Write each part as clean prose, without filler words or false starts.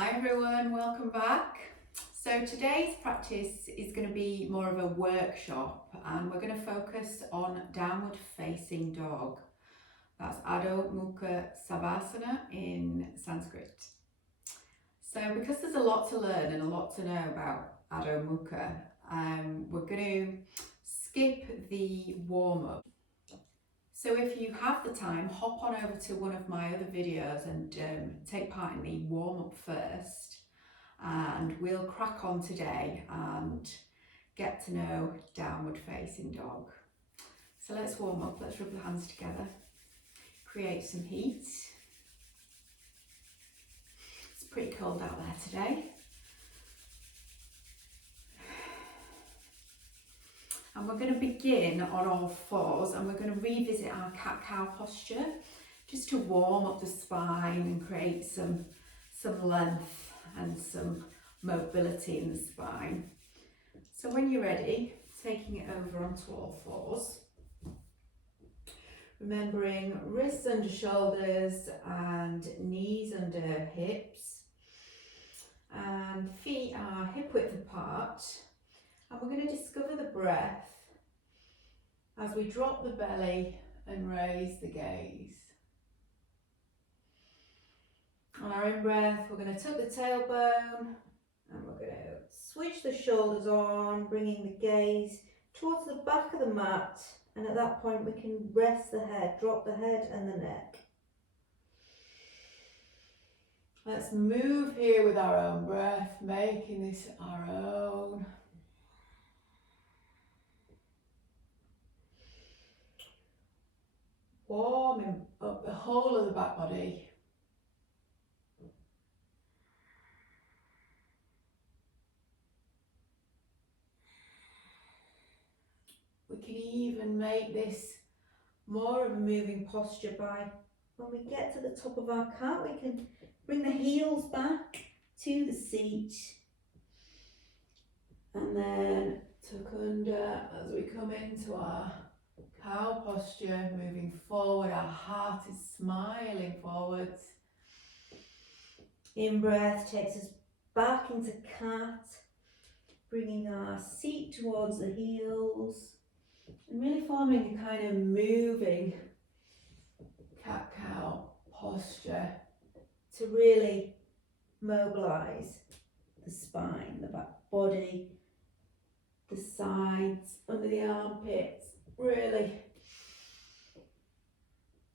Hi everyone, welcome back. So today's practice is going to be more of a workshop and we're going to focus on downward facing dog. That's Adho Mukha Savasana in Sanskrit. So because there's a lot to learn and a lot to know about Adho Mukha, we're going to skip the warm-up. So if you have the time, hop on over to one of my other videos and take part in the warm-up first. And we'll crack on today and get to know downward facing dog. So let's warm up, let's rub the hands together, create some heat. It's pretty cold out there today. And we're going to begin on all fours and we're going to revisit our cat-cow posture just to warm up the spine and create some length and some mobility in the spine. So when you're ready, taking it over onto all fours, remembering wrists under shoulders and knees under hips, and feet are hip width apart, and we're going to discover the breath as we drop the belly and raise the gaze. On our in-breath, we're going to tuck the tailbone and we're going to switch the shoulders on, bringing the gaze towards the back of the mat, and at that point we can rest the head, drop the head and the neck. Let's move here with our own breath, making this our own. Warming up the whole of the back body. We can even make this more of a moving posture by, when we get to the top of our cat, we can bring the heels back to the seat and then tuck under as we come into our cow posture, moving forward. Our heart is smiling forwards. In breath takes us back into cat, bringing our seat towards the heels and really forming a kind of moving cat-cow posture to really mobilise the spine, the back body, the sides, under the armpits, really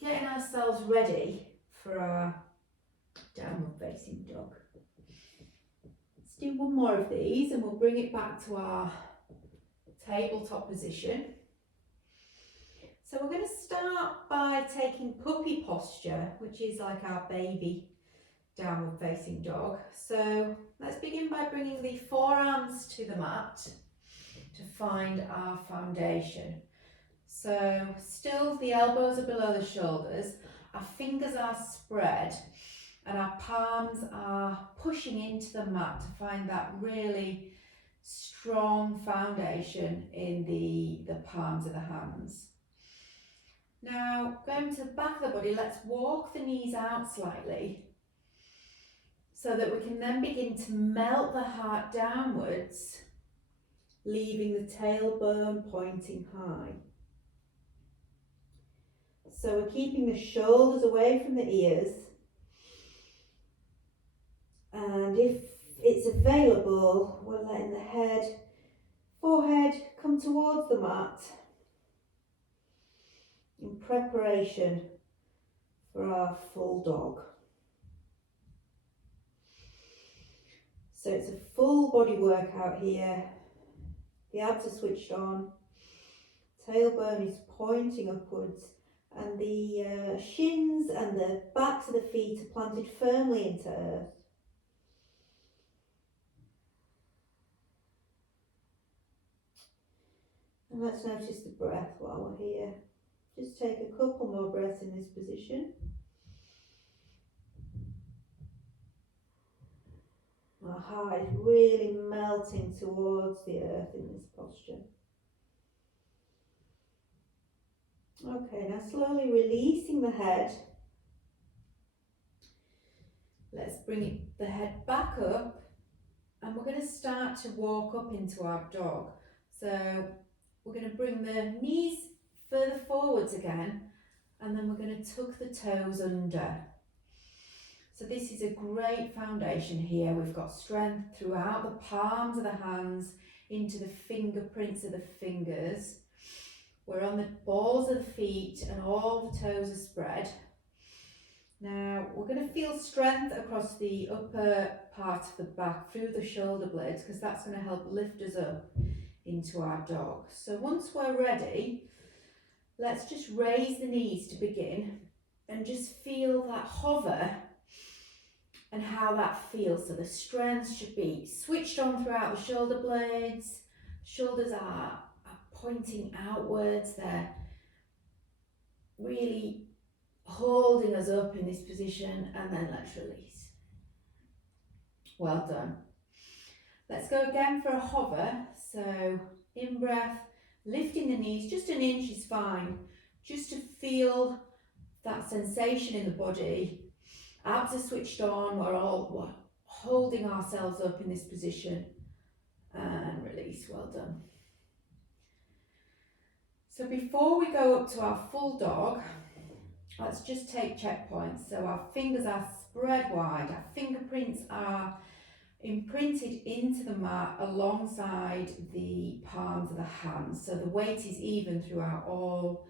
getting ourselves ready for our downward facing dog. Let's do one more of these and we'll bring it back to our tabletop position. So we're going to start by taking puppy posture, which is like our baby downward facing dog. So let's begin by bringing the forearms to the mat to find our foundation. So still the elbows are below the shoulders, our fingers are spread and our palms are pushing into the mat to find that really strong foundation in the palms of the hands. Now, going to the back of the body, let's walk the knees out slightly so that we can then begin to melt the heart downwards, leaving the tailbone pointing high. So we're keeping the shoulders away from the ears, and if it's available, we're letting the forehead come towards the mat in preparation for our full dog. So it's a full body workout here. The abs are switched on, tailbone is pointing upwards, and the shins and the backs of the feet are planted firmly into earth. And let's notice the breath while we're here. Just take a couple more breaths in this position. Our heart is really melting towards the earth in this posture. Okay, now slowly releasing the head, Let's bring the head back up, and we're going to start to walk up into our dog. So we're going to bring the knees further forwards again, and then we're going to tuck the toes under. So this is a great foundation here. We've got strength throughout the palms of the hands, into the fingerprints of the fingers. We're on the balls of the feet and all the toes are spread. Now we're going to feel strength across the upper part of the back through the shoulder blades, because that's going to help lift us up into our dog. So once we're ready, let's just raise the knees to begin and just feel that hover and how that feels. So the strength should be switched on throughout the shoulder blades. Shoulders are pointing outwards. They're really holding us up in this position, and then let's release. Well done. Let's go again for a hover. So in breath, lifting the knees, just an inch is fine, just to feel that sensation in the body. Abs are switched on, we're holding ourselves up in this position, and release. Well done. So before we go up to our full dog, let's just take checkpoints. So our fingers are spread wide, our fingerprints are imprinted into the mat alongside the palms of the hands. So the weight is even throughout all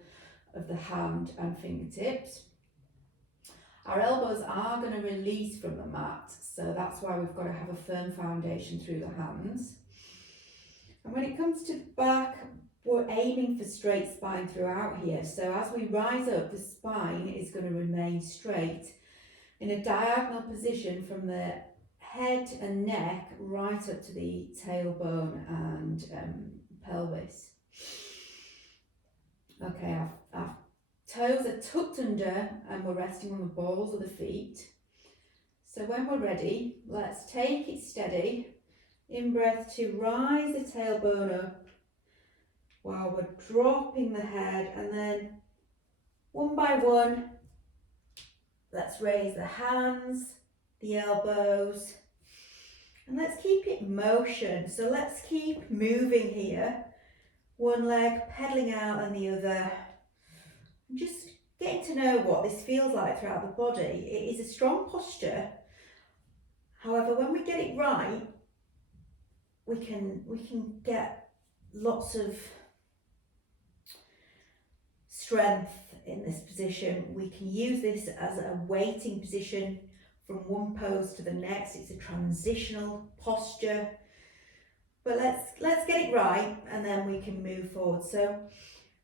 of the hand and fingertips. Our elbows are going to release from the mat, so that's why we've got to have a firm foundation through the hands. And when it comes to the back, we're aiming for straight spine throughout here. So as we rise up, the spine is going to remain straight in a diagonal position from the head and neck right up to the tailbone and pelvis. Okay, our toes are tucked under and we're resting on the balls of the feet. So when we're ready, let's take it steady. In breath to rise the tailbone up while we're dropping the head, and then one by one, let's raise the hands, the elbows, and let's keep it motion. So let's keep moving here. One leg pedaling out and the other. Just getting to know what this feels like throughout the body. It is a strong posture. However, when we get it right, we can get lots of strength in this position. We can use this as a waiting position from one pose to the next. It's a transitional posture. But let's get it right, and then we can move forward. So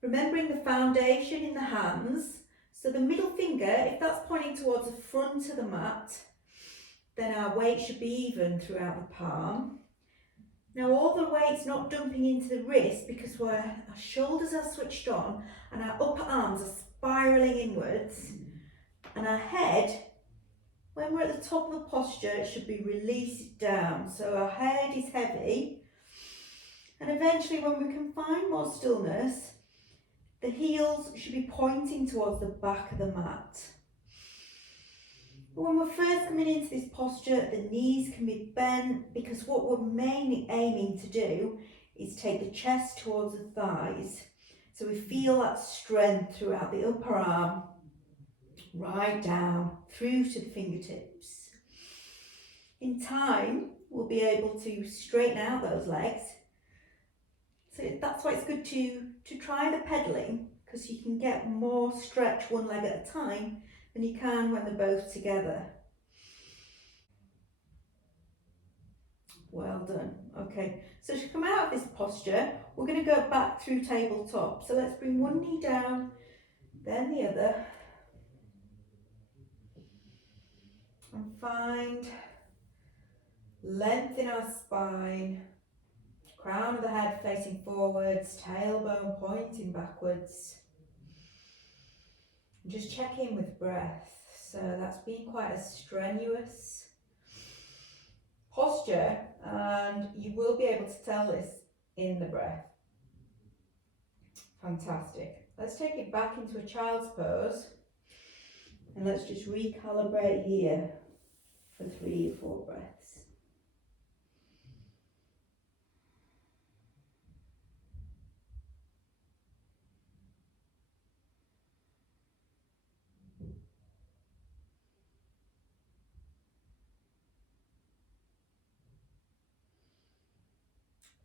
remembering the foundation in the hands. So the middle finger, if that's pointing towards the front of the mat, then our weight should be even throughout the palm. Now all the weight's not dumping into the wrist, because our shoulders are switched on and our upper arms are spiralling inwards, and our head, when we're at the top of the posture, it should be released down. So our head is heavy, and eventually when we can find more stillness, the heels should be pointing towards the back of the mat. But when we're first coming into this posture, the knees can be bent, because what we're mainly aiming to do is take the chest towards the thighs. So we feel that strength throughout the upper arm, right down through to the fingertips. In time, we'll be able to straighten out those legs. So that's why it's good to try the pedaling, because you can get more stretch one leg at a time than you can when they're both together. Well done. Okay, so to come out of this posture, we're going to go back through tabletop. So let's bring one knee down, then the other, and find length in our spine, crown of the head facing forwards, tailbone pointing backwards. And just check in with breath. So that's been quite a strenuous posture, and you will be able to tell this in the breath. Fantastic. Let's take it back into a child's pose, and let's just recalibrate here for 3 or 4 breaths.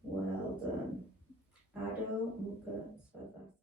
Well done. Adho Mukha Svasana.